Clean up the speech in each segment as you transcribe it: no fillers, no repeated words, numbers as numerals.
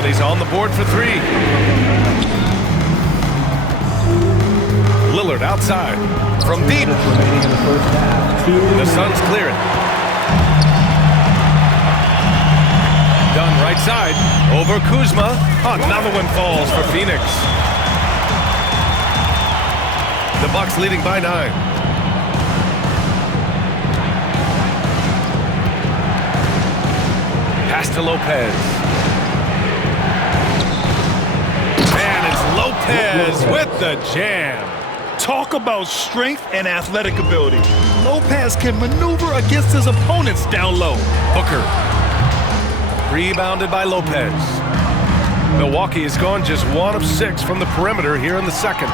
and he's on the board for three. Lillard outside from deep. The Suns clear it. Dunn right side over Kuzma. Another one falls for Phoenix. The Bucks leading by 9. Pass to Lopez. And it's Lopez with the jam. Talk about strength and athletic ability. Lopez can maneuver against his opponents down low. Booker. Rebounded by Lopez. Milwaukee has gone just 1 of 6 from the perimeter here in the second.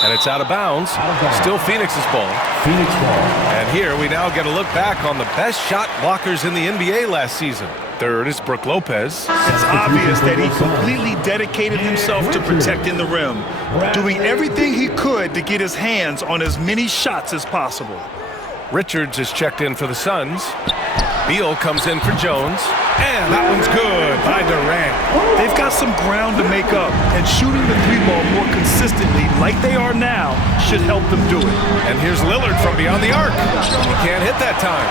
And it's out of bounds. Still Phoenix's ball. Phoenix ball. And here we now get a look back on the best shot blockers in the NBA last season. Third is Brook Lopez. It's obvious that he completely dedicated himself to protecting the rim, doing everything he could to get his hands on as many shots as possible. Richards is checked in for the Suns. Beal comes in for Jones. And that one's good by Durant. They've got some ground to make up, and shooting the three-ball more consistently like they are now should help them do it. And here's Lillard from beyond the arc. He can't hit that time.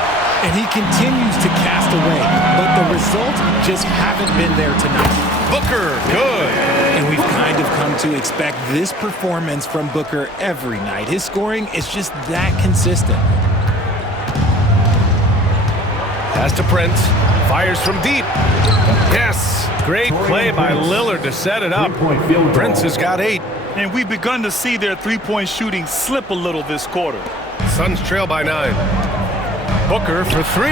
And he continues to cast away, but the results just haven't been there tonight. Booker, good. And we've kind of come to expect this performance from Booker every night. His scoring is just that consistent. Pass to Prince. Fires from deep. Yes. Great play by Lillard to set it up. Prince has got 8. And we've begun to see their three-point shooting slip a little this quarter. Suns trail by 9. Booker for 3.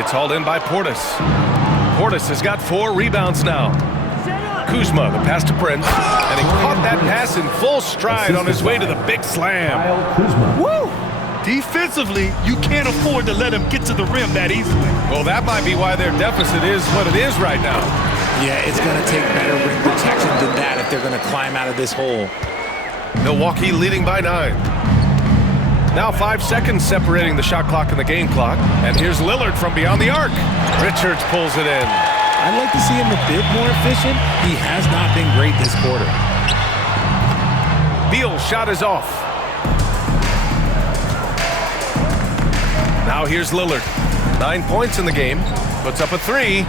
It's hauled in by Portis. Portis has got 4 rebounds now. Kuzma, the pass to Prince. And he caught that pass in full stride on his way to the big slam. Woo! Defensively, you can't afford to let him get to the rim that easily. Well, that might be why their deficit is what it is right now. Yeah, it's going to take better rim protection than that if they're going to climb out of this hole. Milwaukee leading by 9. Now 5 seconds separating the shot clock and the game clock. And here's Lillard from beyond the arc. Richards pulls it in. I'd like to see him a bit more efficient. He has not been great this quarter. Beal's shot is off. Now here's Lillard. 9 points in the game. Puts up a 3.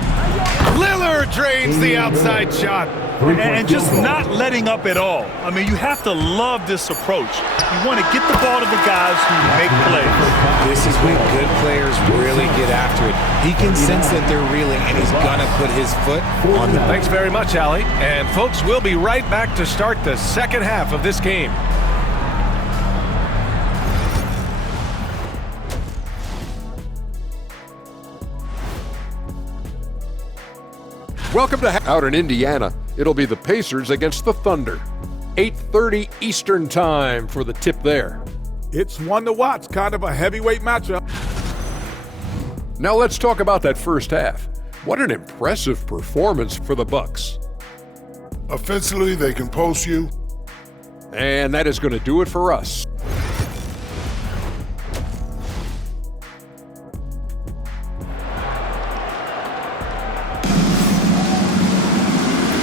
Lillard drains the outside shot. And just not letting up at all. I mean, you have to love this approach. You want to get the ball to the guys who make plays. This is when good players really get after it. He can sense that they're reeling, and he's going to put his foot on the... Thanks very much, Allie. And folks, we'll be right back to start the second half of this game. Welcome to out in Indiana. It'll be the Pacers against the Thunder. 8:30 Eastern time for the tip there. It's one to watch, kind of a heavyweight matchup. Now let's talk about that first half. What an impressive performance for the Bucks. Offensively, they can post you. And that is going to do it for us.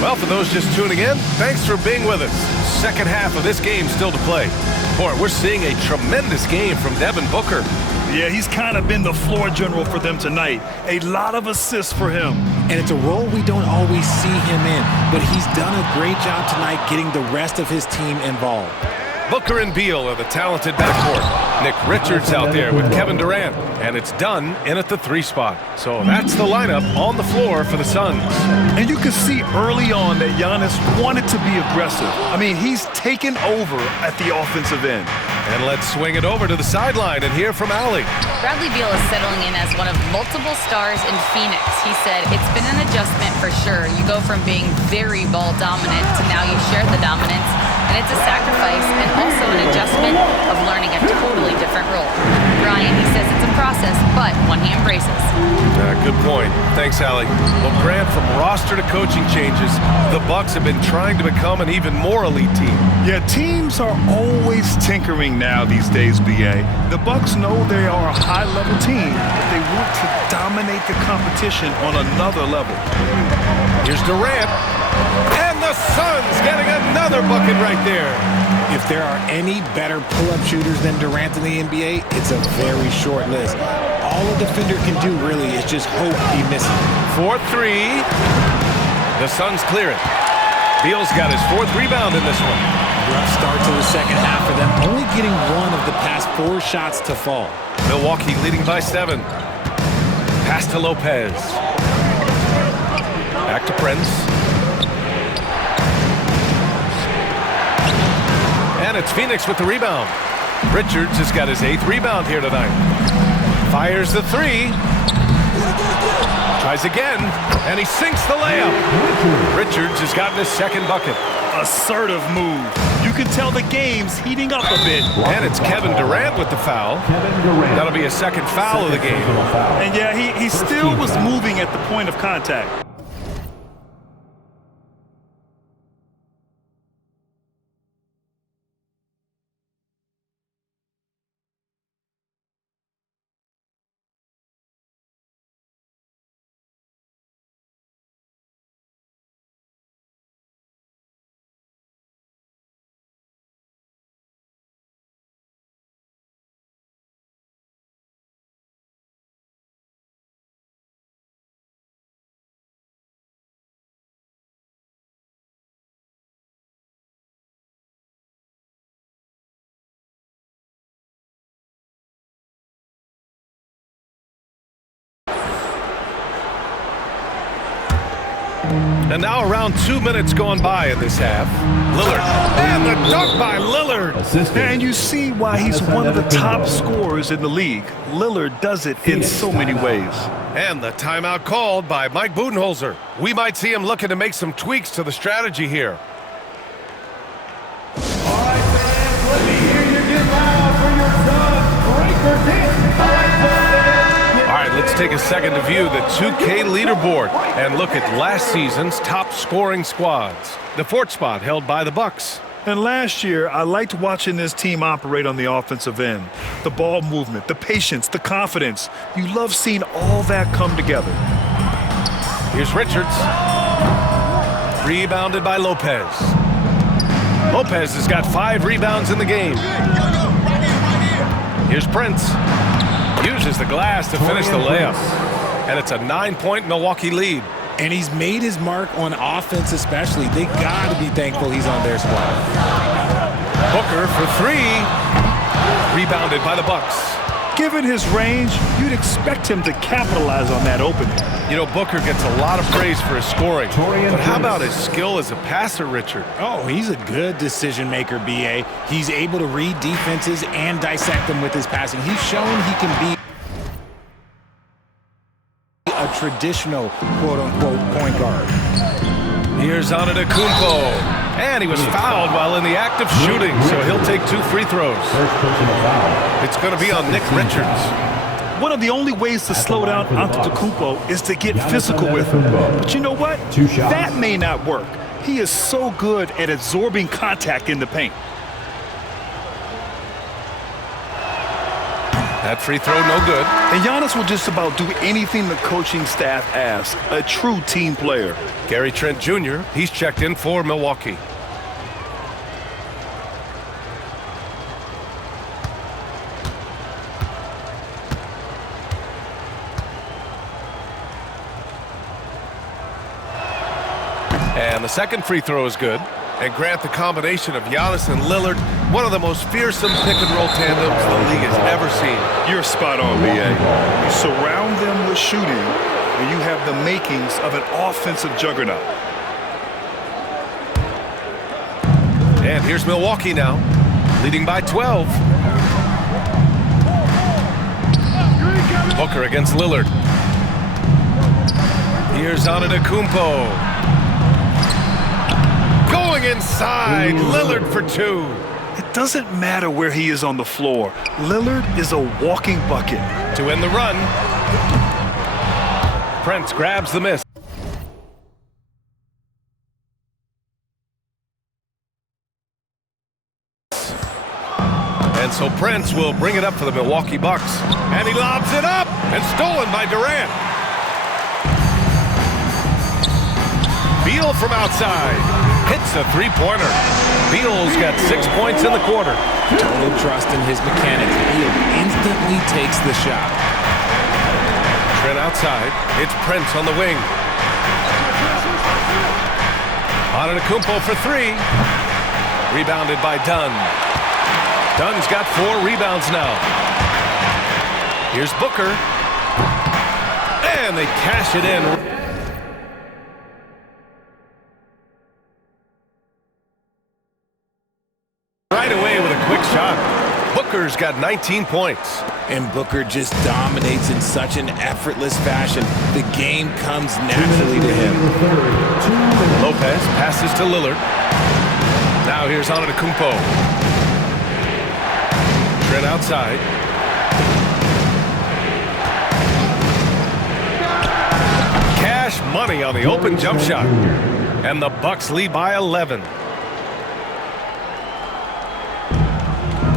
Well, for those just tuning in, thanks for being with us. Second half of this game still to play. Boy, we're seeing a tremendous game from Devin Booker. Yeah, he's kind of been the floor general for them tonight. A lot of assists for him. And it's a role we don't always see him in, but he's done a great job tonight getting the rest of his team involved. Booker and Beal are the talented backcourt. Nick Richards out there with Kevin Durant. And it's Dunn in at the 3 spot. So that's the lineup on the floor for the Suns. And you can see early on that Giannis wanted to be aggressive. I mean, he's taken over at the offensive end. And let's swing it over to the sideline and hear from Allie. Bradley Beal is settling in as one of multiple stars in Phoenix. He said it's been an adjustment for sure. You go from being very ball dominant to now you share the dominance. And it's a sacrifice and also an adjustment of learning a totally different role. Brian, he says it's a process, but one he embraces. Good point. Thanks, Allie. Well, Grant, from roster to coaching changes, the Bucks have been trying to become an even more elite team. Yeah, teams are always tinkering now these days, B.A. The Bucks know they are a high-level team, but they want to dominate take the competition on another level. Here's Durant. And the Suns getting another bucket right there. If there are any better pull-up shooters than Durant in the NBA, it's a very short list. All a defender can do, really, is just hope he misses. 4-3. The Suns clear it. Beal's got his 4th rebound in this one. Rough start to the second half for them, only getting 1 of the past 4 shots to fall. Milwaukee leading by 7. Pass to Lopez. Back to Prince. And it's Phoenix with the rebound. Richards has got his 8th rebound here tonight. Fires the 3. Tries again, and he sinks the layup. Richards has gotten his 2nd bucket. Assertive move. You can tell the game's heating up a bit. And it's Kevin Durant with the foul. That'll be his 2nd foul of the game. And yeah, he still was moving at the point of contact. And now around 2 minutes gone by in this half. Lillard. And the dunk by Lillard. And you see why he's one of the top scorers in the league. Lillard does it in so many ways. And the timeout called by Mike Budenholzer. We might see him looking to make some tweaks to the strategy here. All right, fans, let me hear you get loud for your son, Breaker Dance. All right, let's take a second to view the 2K leaderboard and look at last season's top scoring squads. The 4th spot held by the Bucks. And last year, I liked watching this team operate on the offensive end. The ball movement, the patience, the confidence. You love seeing all that come together. Here's Richards. Rebounded by Lopez. Lopez has got 5 rebounds in the game. Here's Prince. Uses the glass to finish the layup. And it's a 9-point Milwaukee lead. And he's made his mark on offense especially. They got to be thankful he's on their squad. Booker for 3. Rebounded by the Bucks. Given his range, you'd expect him to capitalize on that opening. You know, Booker gets a lot of praise for his scoring. But how about his skill as a passer, Richard? Oh, he's a good decision maker, B.A. He's able to read defenses and dissect them with his passing. He's shown he can be a traditional quote-unquote point guard. Here's Antetokounmpo. And he was fouled while in the act of shooting, so he'll take 2 free throws. It's going to be on Nick Richards. One of the only ways to slow down Antetokounmpo is to get physical with him. But you know what? That may not work. He is so good at absorbing contact in the paint. That free throw no good. And Giannis will just about do anything the coaching staff asks. A true team player. Gary Trent Jr., he's checked in for Milwaukee. And the second free throw is good. And Grant, the combination of Giannis and Lillard, one of the most fearsome pick-and-roll tandems the league has ever seen. You're spot on, B.A. You surround them with shooting, and you have the makings of an offensive juggernaut. And here's Milwaukee now, leading by 12. Booker against Lillard. Here's Antetokounmpo. Going inside, Lillard for 2. It doesn't matter where he is on the floor. Lillard is a walking bucket. To end the run, Prince grabs the miss. And so Prince will bring it up for the Milwaukee Bucks. And he lobs it up, and stolen by Durant. Beal from outside. Hits a three-pointer. Beal's got 6 points in the quarter. Total trust in his mechanics. Beal instantly takes the shot. Trent outside. It's Prince on the wing. Antetokounmpo for three. Rebounded by Dunn. Dunn's got 4 rebounds now. Here's Booker. And they cash it in. Right away with a quick shot. Booker's got 19 points. And Booker just dominates in such an effortless fashion. The game comes naturally to him. Lopez passes to Lillard. Now here's Antetokounmpo. Trent outside. Cash money on the open jump shot. And the Bucks lead by 11.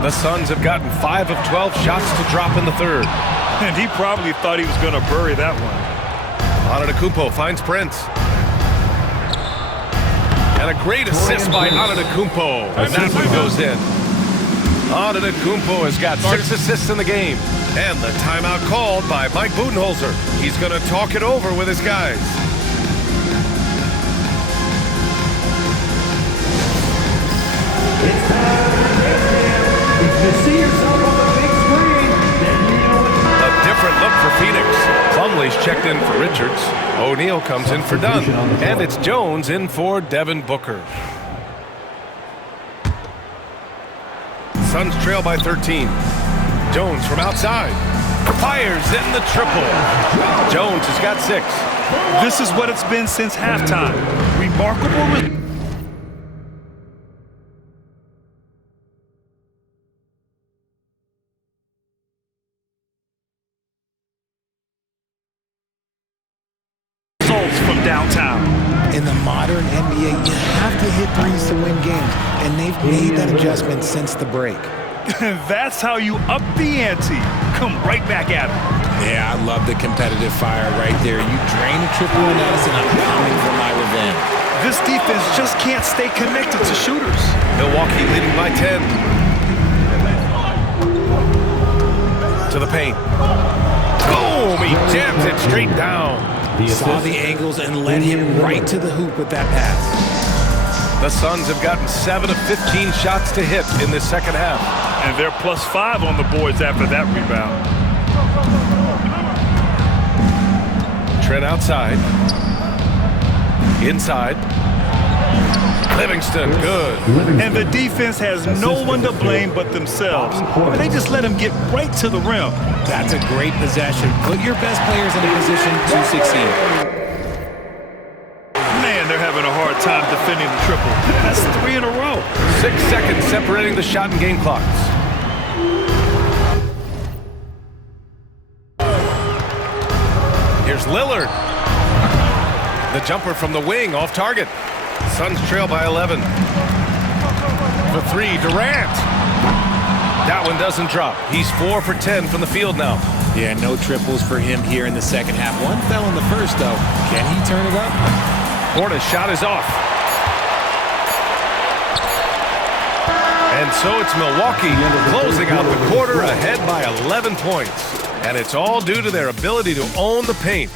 The Suns have gotten 5 of 12 shots to drop in the third. And he probably thought he was going to bury that one. Antetokounmpo finds Prince. And a great assist by Antetokounmpo. And that one goes in. Antetokounmpo has got 6 assists in the game. And the timeout called by Mike Budenholzer. He's going to talk it over with his guys. If you see yourself on the big screen, then you know it's A different look for Phoenix. Plumlee's checked in for Richards. O'Neal comes in for Dunn. And it's Jones in for Devin Booker. Suns trail by 13. Jones from outside. Fires in the triple. Jones has got 6. This is what it's been since halftime. Remarkable results from downtown. In the modern NBA, you have to hit threes to win games. And they've made that adjustment since the break. That's how you up the ante. Come right back at him. Yeah, I love the competitive fire right there. You drain a triple on us, and I'm coming for my revenge. This defense just can't stay connected to shooters. Milwaukee leading by 10. To the paint. Boom! He jams it straight down. Saw the angles and led him right to the hoop with that pass. The Suns have gotten 7 of 15 shots to hit in this second half. And they're +5 on the boards after that rebound. Trent outside. Inside. Livingston, good. And the defense has no one to blame but themselves. They just let him get right to the rim. That's a great possession. Put your best players in a position to succeed. Man, they're having a hard time defending the triple. That's 3 in a row. 6 seconds separating the shot and game clocks. Here's Lillard. The jumper from the wing off target. Suns trail by 11. For 3, Durant. That one doesn't drop. He's 4 for 10 from the field now. Yeah, no triples for him here in the second half. One fell in the first, though. Can he turn it up? Hornets shot is off. And so it's Milwaukee closing out the quarter ahead by 11 points. And it's all due to their ability to own the paint.